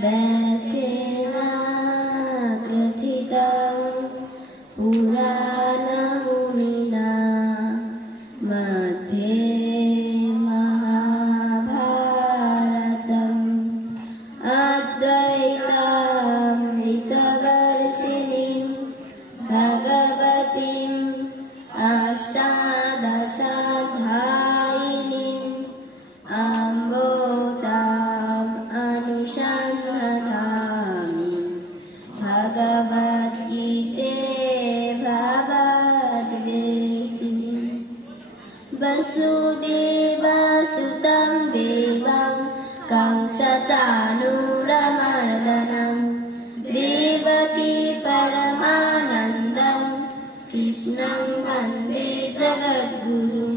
व्यासेन ग्रथितं पुराणमुनिना मध्ये महाभारतम् अद्वैतामृतवर्षिणीं भगवतीम् अष्टादशाध्यायिनीम् अम्ब भगवद्गीते भगवद्वेषिणी वसुदेवसुतं देवं कंसचाणूरमर्दनं देवकी परमानन्दं कृष्णं वन्दे जगद्गुरुं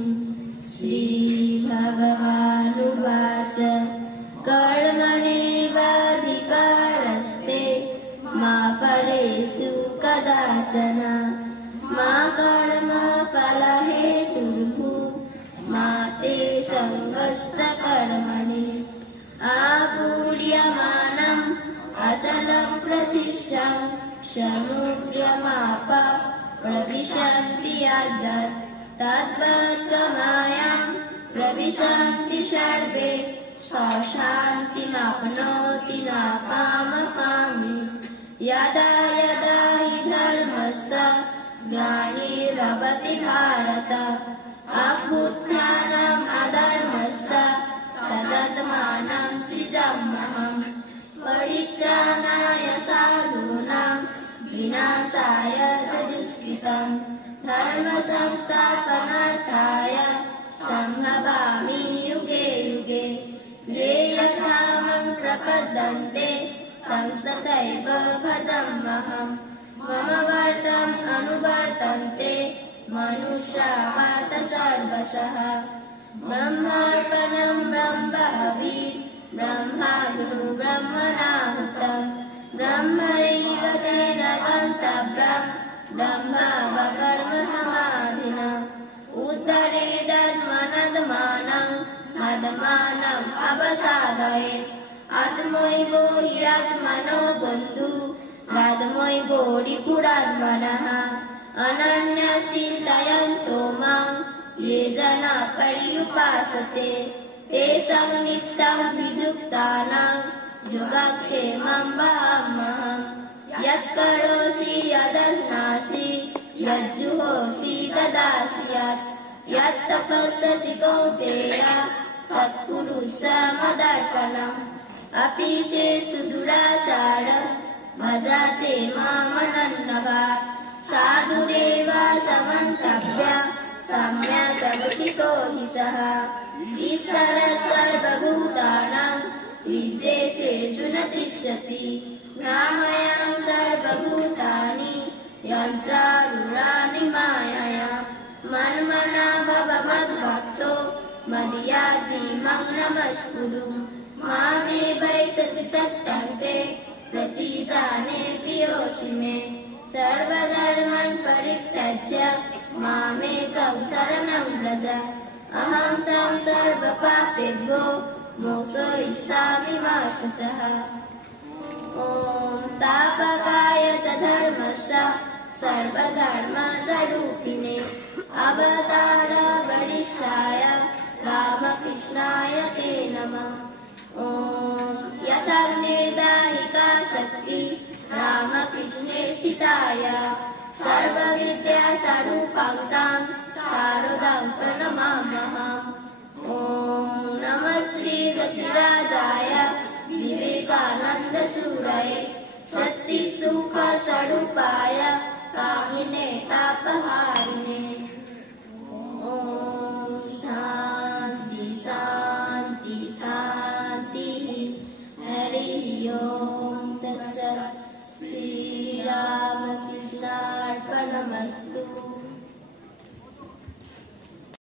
श्रीभगवानुवाच कर्मण्येवाधिकारस्ते मा फलेषु कदाचन मा कर्मफलहेतुर्भूः मा ते सङ्गस्तकर्मणि आपूर्यमाणम् अचलप्रतिष्ठं समुद्रमापः प्रविशन्ति यद्वत् तद्वत्कमायां प्रविशन्ति सर्वे सा शान्तिमाप्नोति न कामकामी यदा यदा हि धर्मस्य ग्लानिर्भवति भारत अभ्युत्थानम् अधर्मस्य तदात्मानं सृजाम्यहम् परित्राणाय साधूनां विनाशाय च दुष्कृतम् धर्मसंस्थापनार्थाय सम्भवामि युगे युगे ये यथा मां प्रपद्यन्ते संस्तथैव भजाम्यहम् मम वर्तम् अनुवर्तन्ते मनुष्याः पार्थ सर्वशः ब्रह्मार्पणं ब्रह्महवि ब्रह्माग्नौ ब्रह्मणाहुतं ब्रह्मैव तेन गन्तव्यं ब्रह्मवकर्म समाधिना उत्तरेदन्मनद्मानं मदमानम् अवसादयेत् आत्मैवो हि आत्मनो बन्धुः रात्मैवो रिपुरात्मनः अनन्यचिन्तयन्तो मां ये जना पर्युपासते तेषां नित्यं विजुक्तानां योगक्षेमं वहाम्यहम् यत्करोषि यदश्नासि यज्जुहोषि तदासि यत्तपस्यसि कौन्तेय तत्कुरुष्व मदर्पणम् अपि चेत् दुराचारं भजते मामनन्यभाक् साधुरेव समन्तव्य सम्यक् दर्शितो हि सः ईश्वरः सर्वभूतानां हृद्देशेषु न तिष्ठति भ्रामयां सर्वभूतानि यन्त्रारूढानि मायया मन्मना भव मद्भक्तो मद्याजी मां नमस्कुरु मामे वैशसि सत्यं ते प्रतिजाने प्रियोऽसि मे सर्वधर्मान् परित्यज्य मामेकं शरणं व्रज अहं त्वं सर्वपापेभ्यो मोक्षयिष्यामि मा शुचः ॐ स्थापकाय च धर्मस्य सर्वधर्मस्वरूपिणे अवतारवरिष्ठाय रामकृष्णाय ते नमः ॐ यथा निर्दायिका शक्ति रामकृष्णे स्थिताय सर्वविद्यास्वरूपां तां शारदां प्रणमाम्यहम् ॐ नमः श्रीरतिराजाय विवेकानन्दसूरये सच्चित्सुखस्वरूपाय स्वामिने तापहारिणे